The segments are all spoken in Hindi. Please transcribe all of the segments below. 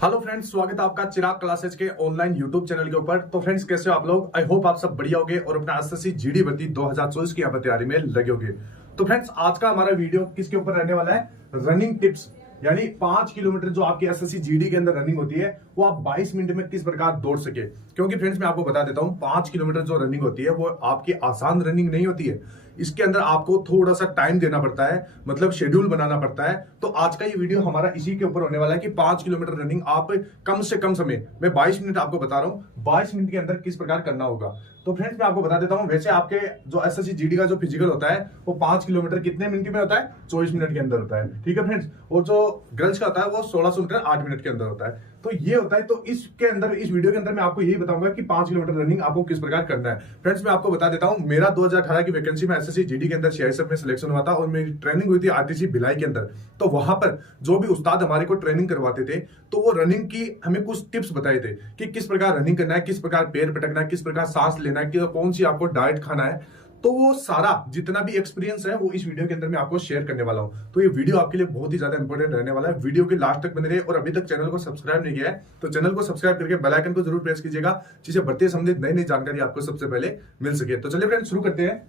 हेलो फ्रेंड्स, स्वागत है आपका चिराग क्लासेस के ऑनलाइन यूट्यूब चैनल के ऊपर। तो फ्रेंड्स, कैसे हो आप लोग? आई होप आप सब बढ़िया होगे और अपना एसएससी जीडी भर्ती 2024 की यहाँ पर तैयारी में लगे होगे। तो फ्रेंड्स, आज का हमारा वीडियो किसके ऊपर रहने वाला है? रनिंग टिप्स, यानी 5 किलोमीटर जो आपकी एसएससी जीडी के अंदर रनिंग होती है वो आप 22 मिनट में किस प्रकार दौड़ सके। क्योंकि फ्रेंड्स, मैं आपको बता देता हूं, 5 किलोमीटर जो रनिंग होती है वो आपकी आसान रनिंग नहीं होती है। इसके अंदर आपको थोड़ा सा टाइम देना पड़ता है, मतलब शेड्यूल बनाना पड़ता है। तो आज का ये वीडियो हमारा इसी के ऊपर होने वाला है कि 5 किलोमीटर रनिंग आप कम से कम समय, मैं 22 मिनट आपको बता रहा हूं, 22 मिनट के अंदर किस प्रकार करना होगा। तो फ्रेंड्स, मैं आपको बता देता हूं, वैसे आपके जो एसएससी जीडी का जो फिजिकल होता है वो 5 किलोमीटर कितने मिनट में होता है? 24 मिनट के अंदर होता है। ठीक है फ्रेंड्स, और जो गर्ल्स का होता है वो 1600 मीटर 8 मिनट के अंदर होता है। तो ये होता है। तो इसके अंदर, इस वीडियो के अंदर मैं आपको यही बताऊंगा कि 5 किलोमीटर रनिंग आपको किस प्रकार करना है। फ्रेंड्स, मैं आपको बता देता हूं, मेरा 2018 की वैकेंसी में एसएससी जीडी के अंदर सीआईएसएफ में सिलेक्शन हुआ था और मेरी ट्रेनिंग हुई थी आरटीसी भिलाई के अंदर। तो वहां पर जो भी उस्ताद हमारे को ट्रेनिंग करवाते थे तो वो रनिंग की हमें कुछ टिप्स बताए थे कि किस प्रकार रनिंग करना है, किस प्रकार पैर पटकना है, किस प्रकार सांस लेना है, कि कौन सी आपको डाइट खाना है। तो वो सारा जितना भी एक्सपीरियंस है वो इस वीडियो के अंदर मैं आपको शेयर करने वाला हूं। तो ये वीडियो आपके लिए बहुत ही ज्यादा इंपॉर्टेंट रहने वाला है। वीडियो के लास्ट तक बने रहे और अभी तक चैनल को सब्सक्राइब नहीं किया है तो चैनल को सब्सक्राइब करके बेल आइकन को जरूर प्रेस कीजिएगा, जिससे बढ़ते संबंधित नई नई जानकारी आपको सबसे पहले मिल सके। तो चलिए फ्रेंड्स, शुरू करते हैं।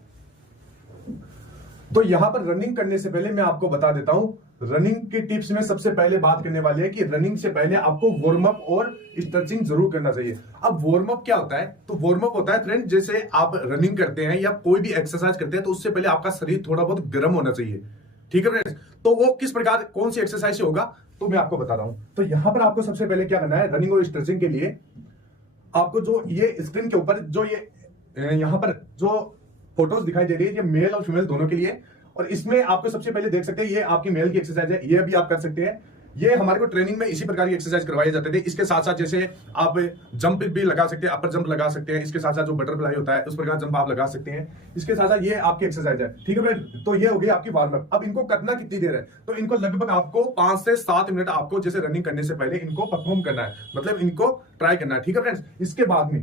तो यहां पर रनिंग करने से पहले मैं आपको बता देता हूं, रनिंग के टिप्स में सबसे पहले बात करने वाली है कि रनिंग से पहले आपको वार्म अप और स्ट्रेचिंग जरूर करना चाहिए। अब वार्म अप क्या होता है? तो वार्म अप होता है फ्रेंड, जैसे आप रनिंग करते हैं या कोई भी एक्सरसाइज करते हैं तो उससे पहले आपका शरीर थोड़ा बहुत गर्म होना चाहिए। ठीक है फ्रेंड्स, तो वो किस प्रकार, कौन सी एक्सरसाइज से होगा तो मैं आपको बता रहा हूं। तो यहां पर आपको सबसे पहले क्या करना है, रनिंग और स्ट्रेचिंग के लिए आपको जो ये स्क्रीन के ऊपर जो ये यहां पर जो फोटोज दिखाई दे रही है, ये मेल और फीमेल दोनों के लिए। और इसमें आपको सबसे पहले देख सकते हैं, ये आपकी मेल की एक्सरसाइज है, ये भी आप कर सकते हैं। ये हमारे को ट्रेनिंग में इसी प्रकार की एक्सरसाइज करवाए जाते थे। इसके साथ साथ जैसे आप जंप भी लगा सकते हैं, अपर जंप लगा सकते हैं। इसके साथ साथ जो बटरफ्लाई होता है उस प्रकार जंप आप लगा सकते हैं। इसके साथ साथ ये आपकी एक्सरसाइज है। ठीक है फ्रेंड, तो ये हो गई आपकी वार्म अप। अब इनको करना कितनी देर है? तो इनको लगभग आपको 5 से 7 मिनट आपको जैसे रनिंग करने से पहले इनको परफॉर्म करना है, मतलब इनको ट्राई करना है। ठीक है फ्रेंड्स, इसके बाद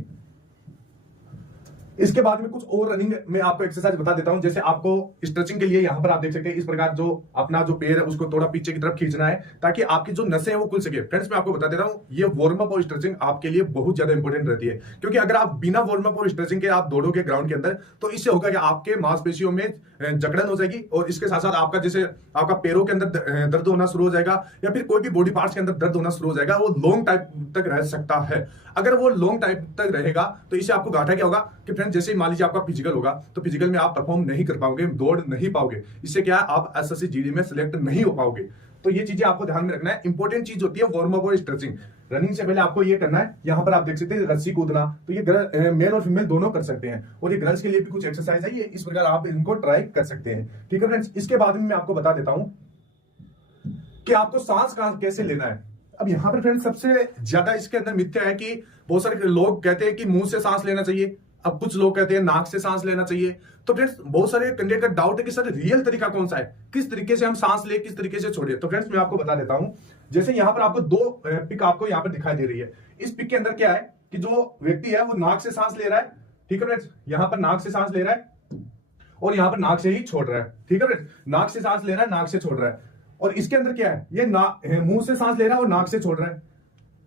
में कुछ और रनिंग में आपको एक्सरसाइज बता देता हूं। जैसे आपको स्ट्रेचिंग के लिए यहां पर आप देख सकते हैं, इस प्रकार जो अपना जो पैर है उसको थोड़ा पीछे की तरफ खींचना है ताकि आपकी जो नसें हैं वो खुल सके। फ्रेंड्स, मैं आपको बता देता हूं, ये वार्म अप और स्ट्रेचिंग आपके लिए बहुत ज्यादा इंपॉर्टेंट रहती है। क्योंकि अगर आप बिना वार्म अप और स्ट्रेचिंग के आप दौड़ोगे ग्राउंड के अंदर तो इससे होगा कि आपके मांसपेशियों में जकड़न हो जाएगी और इसके साथ साथ आपका जैसे आपका पैरों के अंदर दर्द होना शुरू हो जाएगा या फिर कोई भी बॉडी पार्ट्स के अंदर दर्द होना शुरू हो जाएगा। वो लॉन्ग टाइम तक रह सकता है। अगर वो लॉन्ग टाइम तक रहेगा तो इससे आपको घाटा क्या होगा कि फ्रेंड, जैसे मान लीजिए आपका फिजिकल होगा तो फिजिकल में आप परफॉर्म नहीं कर पाओगे, दौड़ नहीं पाओगे। इससे क्या, आप एसएससी जीडी में सिलेक्ट नहीं हो पाओगे। तो ये चीजें आपको ध्यान में रखना है। इंपॉर्टेंट चीज होती है वार्म अप और स्ट्रेचिंग। रनिंग से पहले आपको ये करना है। यहां पर आप देख सकते हैं रस्सी कूदना, तो ये मेल और फीमेल दोनों कर सकते हैं। और ये गर्ल्स के लिए भी कुछ एक्सरसाइज है, ये इस प्रकार आप इनको ट्राई कर सकते हैं। ठीक है फ्रेंड्स, इसके बाद में मैं आपको बता देता हूं कि आपको सांस कैसे लेना है। अब यहां पर फ्रेंड्स, सबसे ज्यादा इसके अंदर मिथ्या है कि बहुत सारे लोग कहते हैं कि मुंह से सांस लेना चाहिए, अब कुछ लोग कहते हैं नाक से सांस लेना चाहिए। तो फ्रेंड्स, बहुत सारे कैंडिडेट का डाउट है कि सर रियल तरीका कौन सा है, किस तरीके से हम सांस ले, किस तरीके से छोड़े। तो फ्रेंड्स, मैं आपको बता देता हूं। जैसे यहां पर आपको 2 पिक आपको यहां पर दिखाई दे रही है। इस पिक के अंदर क्या है कि जो व्यक्ति है वो नाक से सांस ले रहा है। ठीक है फ्रेंड्स, यहां पर नाक से सांस ले रहा है और यहां पर नाक से ही छोड़ रहा है। ठीक है फ्रेंड्स, नाक से सांस ले रहा है, नाक से छोड़ रहा है। और इसके अंदर क्या है, ये मुंह से सांस ले रहा है और नाक से छोड़ रहा है।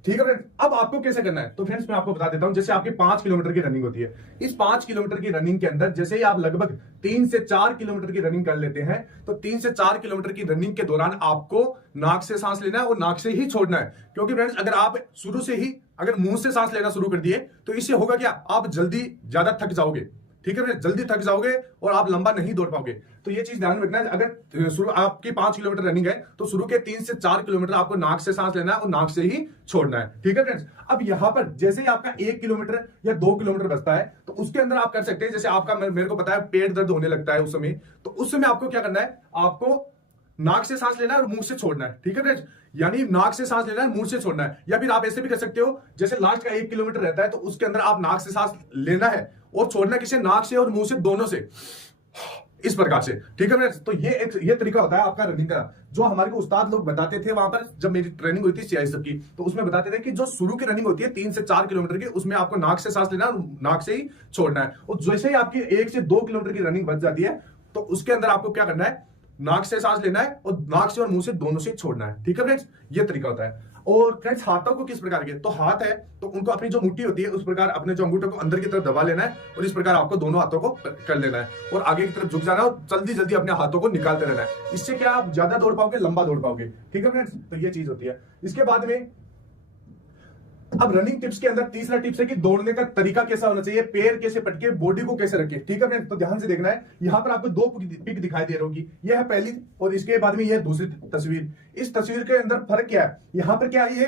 ठीक है फ्रेंड्स, अब आपको कैसे करना है? तो फ्रेंड्स, मैं आपको बता देता हूं। जैसे आपकी 5 किलोमीटर की रनिंग होती है, इस 5 किलोमीटर की रनिंग के अंदर जैसे ही आप लगभग 3 से 4 किलोमीटर की रनिंग कर लेते हैं तो 3 से 4 किलोमीटर की रनिंग के दौरान आपको नाक से सांस लेना है और नाक से ही छोड़ना है। क्योंकि फ्रेंड्स, अगर आप शुरू से ही अगर मुंह से सांस लेना शुरू कर दिए तो इससे होगा क्या, आप जल्दी ज्यादा थक जाओगे। ठीक है, जल्दी थक जाओगे और आप लंबा नहीं दौड़ पाओगे। तो ये चीज ध्यान में रखना है। अगर शुरू आपकी 5 किलोमीटर रनिंग है तो शुरू के 3 से 4 किलोमीटर आपको नाक से सांस लेना है और नाक से ही छोड़ना है। ठीक है फ्रेंड्स, अब यहां पर जैसे ही आपका 1 किलोमीटर या 2 किलोमीटर बचता है तो उसके अंदर आप कर सकते हैं, जैसे आपका, मेरे को पता है पेट दर्द होने लगता है उस समय, तो उस समय आपको क्या करना है, आपको नाक से सांस लेना है और मुंह से छोड़ना है। ठीक है फ्रेंड्स, यानी नाक से सांस लेना है, मुंह से छोड़ना है। या फिर आप ऐसे भी कर सकते हो, जैसे लास्ट का 1 किलोमीटर रहता है तो उसके अंदर आप नाक से सांस लेना है और छोड़ना किसे, नाक से और मुंह से, दोनों से, इस प्रकार से। ठीक है फ्रेंड्स, तो ये तरीका होता है आपका रनिंग का, जो हमारे को उस्ताद लोग बताते थे वहां पर जब मेरी ट्रेनिंग हुई थी सीआईएसएफ की। तो उसमें बताते थे कि जो शुरू की रनिंग होती है 3 से 4 किलोमीटर की, उसमें आपको नाक से सांस लेना और नाक से ही छोड़ना है। और जैसे ही आपकी 1 से 2 किलोमीटर की रनिंग बच जाती है तो उसके अंदर आपको क्या करना है, नाक से सांस लेना है और नाक से और मुंह से दोनों से छोड़ना है। ठीक है फ्रेंड्स, ये तरीका होता है। और फ्रेंड्स हाथों को किस प्रकार के, तो हाथ है तो उनको अपनी जो मुट्ठी होती है उस प्रकार अपने जो अंगूठे को अंदर की तरफ दबा लेना है और इस प्रकार आपको दोनों हाथों को कर लेना है और आगे की तरफ झुक जाना है और जल्दी जल्दी अपने हाथों को निकालते रहना है। इससे क्या आप ज्यादा दौड़ पाओगे, लंबा दौड़ पाओगे। ठीक है फ्रेंड्स, तो ये चीज होती है। इसके बाद में अब रनिंग टिप्स के अंदर तीसरा टिप्स है कि दौड़ने का तरीका कैसा होना चाहिए, पैर कैसे पटके, बॉडी को कैसे रखे। ठीक है फ्रेंड्स, तो ध्यान से देखना है। यहां पर आपको दो पिक दिखाई दे रही होगी, यह है पहली और इसके बाद में यह दूसरी तस्वीर। इस तस्वीर के अंदर फर्क क्या है, यहां पर क्या है, ये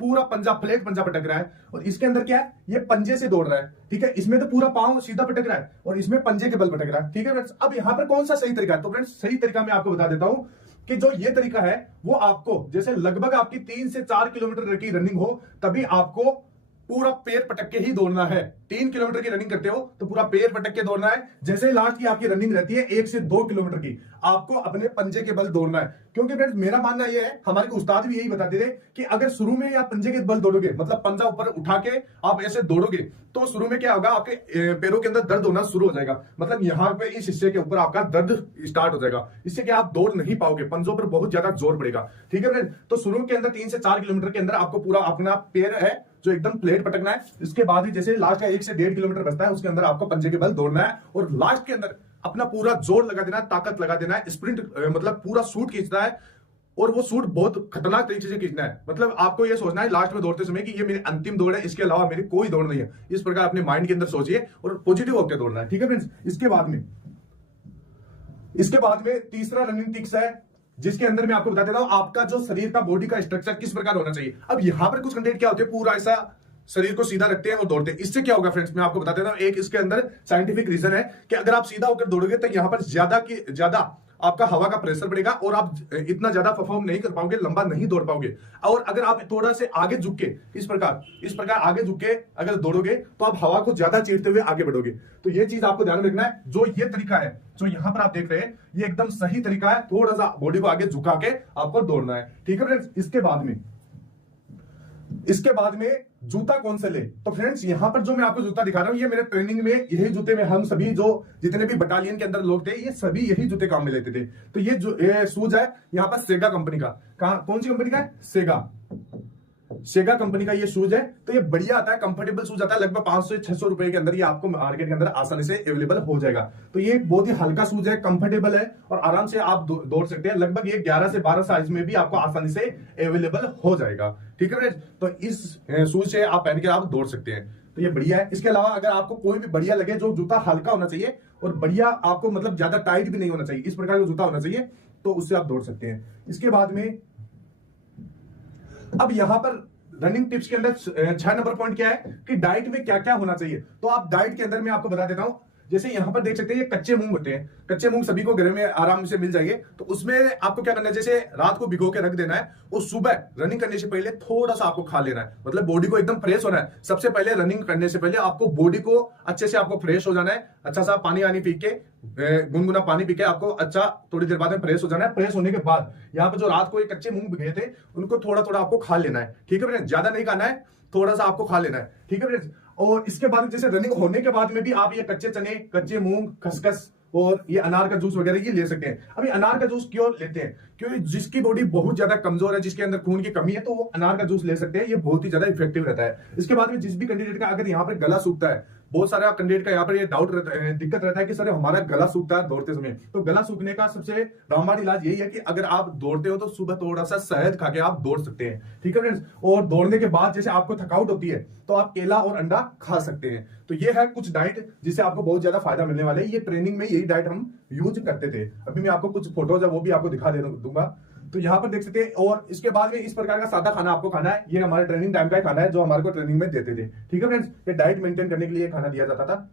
पूरा पंजा, फ्लैट पंजा पटक रहा है और इसके अंदर क्या है, ये पंजे से दौड़ रहा है। ठीक है, इसमें तो पूरा पांव सीधा पटक रहा है और इसमें पंजे के बल पटक रहा है। ठीक है फ्रेंड्स, अब यहां पर कौन सा सही तरीका है, तो फ्रेंड्स सही तरीका मैं आपको बता देता हूं कि जो ये तरीका है वो आपको जैसे लगभग आपकी 3 से 4 किलोमीटर की रनिंग हो तभी आपको पूरा पैर पटक के ही दौड़ना है। 3 किलोमीटर की रनिंग करते हो तो पूरा पैर पटक के दौड़ना है। जैसे लास्ट की आपकी रनिंग रहती है 1 से 2 किलोमीटर की, आपको अपने पंजे के बल दौड़ना है। क्योंकि फ्रेंड्स मेरा मानना यह है, हमारे उस्ताद भी यही बताते थे कि अगर शुरू में आप पंजे के बल दौड़ोगे, मतलब पंजा ऊपर उठा के आप ऐसे दौड़ोगे तो शुरू में क्या होगा, आपके पैरों के अंदर दर्द होना शुरू हो जाएगा। मतलब यहाँ पे इस हिस्से के ऊपर आपका दर्द स्टार्ट हो जाएगा, इससे क्या आप दौड़ नहीं पाओगे, पंजों पर बहुत ज्यादा जोर पड़ेगा। ठीक है फ्रेंड्स, तो शुरू के अंदर 3 से 4 किलोमीटर के अंदर आपको पूरा अपना पैर है जो एकदम प्लेट पटकना है। इसके बाद ही जैसे लास्ट का 1 से 1.5 किलोमीटर बचता है उसके अंदर आपको पंजे के बल दौड़ना है और लास्ट के अंदर अपना पूरा जोर लगा देना है, ताकत लगा देना है। स्प्रिंट मतलब पूरा सूट खींचना है और वो सूट बहुत खतरनाक तरीके से खींचना है। मतलब आपको ये सोचना है लास्ट में दौड़ते समय कि ये मेरी अंतिम दौड़ है, इसके अलावा मेरी कोई दौड़ नहीं है। इस प्रकार अपने माइंड के अंदर सोचिए और पॉजिटिव होकर दौड़ना है। ठीक है फ्रेंड्स, इसके बाद में तीसरा रनिंग टिप्स है जिसके अंदर मैं आपको बता देता हूं आपका जो शरीर का बॉडी का स्ट्रक्चर किस प्रकार होना चाहिए। अब यहां पर कुछ कैंडिडेट क्या होते हैं, पूरा ऐसा शरीर को सीधा रखते हैं और दौड़ते हैं। इससे क्या होगा फ्रेंड्स, मैं आपको बता देता हूं, एक इसके अंदर साइंटिफिक रीजन है कि अगर आप सीधा होकर दौड़ोगे तो यहां पर ज्यादा आपका हवा का प्रेशर बढ़ेगा और आप इतना ज्यादा परफॉर्म नहीं कर पाओगे, लंबा नहीं दौड़ पाओगे। और अगर आप थोड़ा से आगे झुक के इस प्रकार आगे झुक के अगर दौड़ोगे तो आप हवा को ज्यादा चीरते हुए आगे बढ़ोगे। तो ये चीज आपको ध्यान में रखना है। जो ये तरीका है जो यहां पर आप देख रहे हैं ये एकदम सही तरीका है, थोड़ा सा बॉडी को आगे झुका के आपको दौड़ना है। ठीक है फ्रेंड्स, इसके बाद में जूता कौन से ले, तो फ्रेंड्स यहां पर जो मैं आपको जूता दिखा रहा हूं ये मेरे ट्रेनिंग में यही जूते में हम सभी जो जितने भी बटालियन के अंदर लोग थे ये सभी यही जूते काम में लेते थे। तो ये शूज है यहाँ पर सेगा कंपनी का। कौन सी कंपनी का है, सेगा कंपनी का ये शूज है। तो ये बढ़िया आता है, कंफर्टेबल शूज आता है, लगभग 500 से 600 रुपए के अंदर ये आपको मार्केट के अंदर आसानी से अवेलेबल हो जाएगा। तो ये बहुत ही हल्का शूज है, कंफर्टेबल है और आराम से आप दौड़ सकते हैं। लगभग ये 11 से 12 साइज में भी आपको आसानी से अवेलेबल हो जाएगा। ठीक है फ्रेंड्स, तो इस शूज से आप पहन के आप दौड़ सकते हैं, तो ये बढ़िया है। इसके अलावा अगर आपको कोई भी बढ़िया लगे, जो जूता हल्का होना चाहिए और बढ़िया आपको मतलब ज्यादा टाइट भी नहीं होना चाहिए, इस प्रकार का जूता होना चाहिए, तो उससे आप दौड़ सकते हैं। इसके बाद में अब यहां पर रनिंग टिप्स के अंदर 6 नंबर पॉइंट क्या है कि डाइट में क्या क्या होना चाहिए। तो आप डाइट के अंदर मैं आपको बता देता हूं, जैसे यहां पर देख सकते हैं ये कच्चे मूंग होते हैं। कच्चे मूंग सभी को घर में आराम से मिल जाएंगे। तो उसमें आपको क्या करना है, जैसे रात को भिगो के रख देना है और सुबह रनिंग करने से पहले थोड़ा सा आपको खा लेना है। मतलब बॉडी को एकदम फ्रेश होना है। सबसे पहले रनिंग करने से पहले आपको बॉडी को अच्छे से आपको फ्रेश हो जाना है। अच्छा सा पानी पी के, गुनगुना पानी पी के आपको अच्छा थोड़ी देर बाद में फ्रेश हो जाना है। फ्रेश होने के बाद यहाँ पे जो रात को ये कच्चे मूंग भिगे थे उनको थोड़ा थोड़ा आपको खा लेना है। ठीक है फ्रेंड्स, ज्यादा नहीं खाना है, थोड़ा सा आपको खा लेना है। ठीक है फ्रेंड्स, और इसके बाद जैसे रनिंग होने के बाद में भी आप ये कच्चे चने, कच्चे मूंग, खसखस और ये अनार का जूस वगैरह ये ले सकते हैं। अभी अनार का जूस क्यों लेते हैं, क्योंकि जिसकी बॉडी बहुत ज्यादा कमजोर है, जिसके अंदर खून की कमी है, तो वो अनार का जूस ले सकते हैं। ये बहुत ही ज्यादा इफेक्टिव रहता है। इसके बाद में जिस भी कैंडिडेट का अगर यहाँ पर गला सूखता है, बहुत सारे कैंडिडेट का यहाँ पर ये डाउट रहता है, दिक्कत रहता है कि सर हमारा गला सूखता है दौड़ते समय। तो गला सूखने का सबसे रामबाण इलाज यही है कि अगर आप दौड़ते हो तो सुबह थोड़ा सा शहद खा के आप दौड़ सकते हैं। ठीक है फ्रेंड्स, और दौड़ने के बाद जैसे आपको थकावट होती है तो आप केला और अंडा खा सकते हैं। तो ये है कुछ डाइट जिससे आपको बहुत ज्यादा फायदा मिलने वाला है। ये ट्रेनिंग में यही डाइट हम यूज करते थे। अभी मैं आपको कुछ फोटोज है वो भी आपको दिखा दूंगा। तो यहाँ पर देख सकते हैं। और इसके बाद में इस प्रकार का सादा खाना आपको खाना है। ये हमारे ट्रेनिंग टाइम का खाना है जो हमारे को ट्रेनिंग में देते थे। ठीक है फ्रेंड्स, ये डाइट मेंटेन करने के लिए खाना दिया जाता था।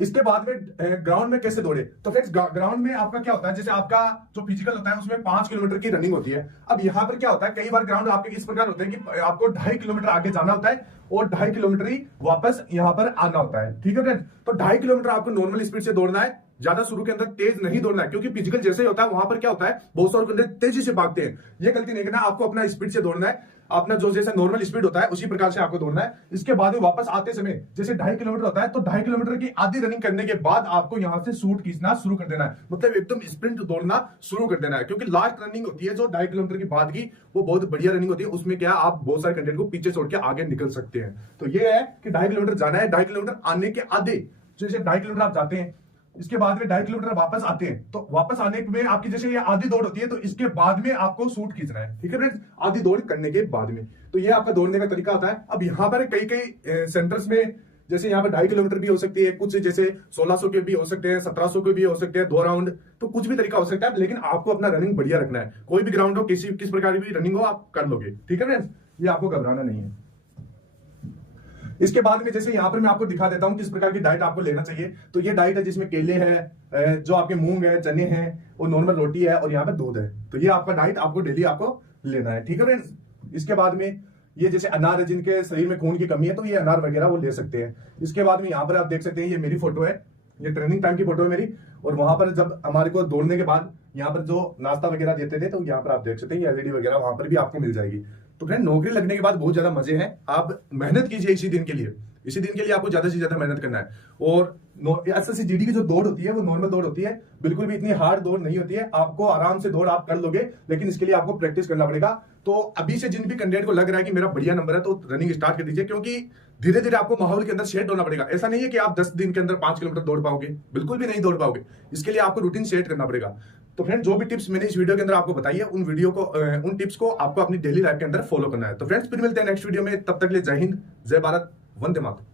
इसके बाद में ग्राउंड में कैसे दौड़े, तो फ्रेंड्स ग्राउंड में आपका क्या होता है, जैसे आपका जो फिजिकल होता है उसमें 5 किलोमीटर की रनिंग होती है। अब यहाँ पर क्या होता है, कई बार ग्राउंड आपके इस प्रकार होते हैं कि आपको 2.5 किलोमीटर आगे जाना होता है और 2.5 किलोमीटर ही वापस यहाँ पर आना होता है। ठीक है फ्रेंड्स, तो 2.5 किलोमीटर आपको नॉर्मल स्पीड से दौड़ना है ज्यादा शुरू के अंदर तेज नहीं दौड़ना है, क्योंकि फिजिकल जैसे ही होता है वहां पर क्या होता है, बहुत सारे बंदे तेजी से भागते हैं। ये गलती नहीं करना, आपको अपना स्पीड से दौड़ना है, अपना जो जैसा नॉर्मल स्पीड होता है उसी प्रकार से आपको दौड़ना है। इसके बाद में वापस आते समय जैसे 2.5 किलोमीटर होता है, तो 2.5 किलोमीटर की आधी रनिंग करने के बाद आपको यहां से शूट खींचना शुरू कर देना है, मतलब एकदम स्प्रिंट दौड़ना शुरू कर देना है। क्योंकि लास्ट रनिंग होती है जो 2.5 किलोमीटर की बाद की, वो बहुत बढ़िया रनिंग होती है, उसमें क्या आप बहुत सारे कंटेंट को पीछे छोड़ के आगे निकल सकते हैं। तो ये है कि 2.5 किलोमीटर जाना है, 2.5 किलोमीटर आने के आधे, जैसे 2.5 किलोमीटर आप जाते हैं, इसके बाद में 2.5 किलोमीटर वापस आते हैं, तो वापस आने में आपकी जैसे ये आधी दौड़ होती है, तो इसके बाद में आपको शूट खींचना है, ठीक है फ्रेंड्स, आधी दौड़ करने के बाद में। तो ये आपका दौड़ने का तरीका होता है। अब यहाँ पर कई कई सेंटर्स में, जैसे यहाँ पर 2.5 किलोमीटर भी हो सकती है, कुछ जैसे 1600 के भी हो सकते हैं, 1700 के भी हो सकते हैं, 2 राउंड, तो कुछ भी तरीका हो सकता है, लेकिन आपको अपना रनिंग बढ़िया रखना है। कोई भी ग्राउंड हो, किस प्रकार की भी रनिंग हो, आप कर लोगे, ठीक है फ्रेंड्स, ये आपको घबराना नहीं है। इसके बाद में जैसे यहाँ पर मैं आपको दिखा देता हूँ किस प्रकार की डाइट आपको लेना चाहिए। तो ये डाइट है जिसमें केले है, जो आपके मूंग है, चने हैं, और नॉर्मल रोटी है, और यहाँ पे दूध है। तो ये आपका डाइट आपको डेली आपको लेना है, ठीक है फ्रेंड्स। इसके बाद में ये जैसे अनार है, जिनके शरीर में खून की कमी है, तो ये अनार वगैरह वो ले सकते हैं। इसके बाद में यहाँ पर आप देख सकते हैं, ये मेरी फोटो है, ये ट्रेनिंग टाइम की फोटो है मेरी, और वहां पर जब हमारे को दौड़ने के बाद यहाँ पर जो नाश्ता वगैरह देते थे, तो यहाँ पर आप देख सकते हैं एलईडी वगैरह वहां पर भी आपको मिल जाएगी। तो फ्रेंड, नौकरी लगने के बाद बहुत ज्यादा मजे हैं, आप मेहनत कीजिए इसी दिन के लिए, इसी दिन के लिए आपको ज्यादा से ज्यादा मेहनत करना है। और एसएससी-जीडी की जो दौड़ होती है वो नॉर्मल दौड़ होती है, बिल्कुल भी इतनी हार्ड दौड़ नहीं होती है, आपको आराम से दौड़ आप कर लोगे, लेकिन इसके लिए आपको प्रैक्टिस करना पड़ेगा। तो अभी से जिन भी कैंडिडेट को लग रहा है कि मेरा बढ़िया नंबर है, तो रनिंग स्टार्ट कर दीजिए, क्योंकि धीरे धीरे आपको माहौल के अंदर सेट होना पड़ेगा। ऐसा नहीं है कि आप 10 दिन के अंदर 5 किलोमीटर दौड़ पाओगे, बिल्कुल भी नहीं दौड़ पाओगे, इसके लिए आपको रूटीन सेट करना पड़ेगा। तो फ्रेंड, जो भी टिप्स मैंने इस वीडियो के अंदर आपको बताई है, उन टिप्स को आपको अपनी डेली लाइफ के अंदर फॉलो करना है। तो फ्रेंड्स, फिर मिलते हैं नेक्स्ट वीडियो में, तब तक के लिए जय हिंद, जय भारत, वंदे मातरम।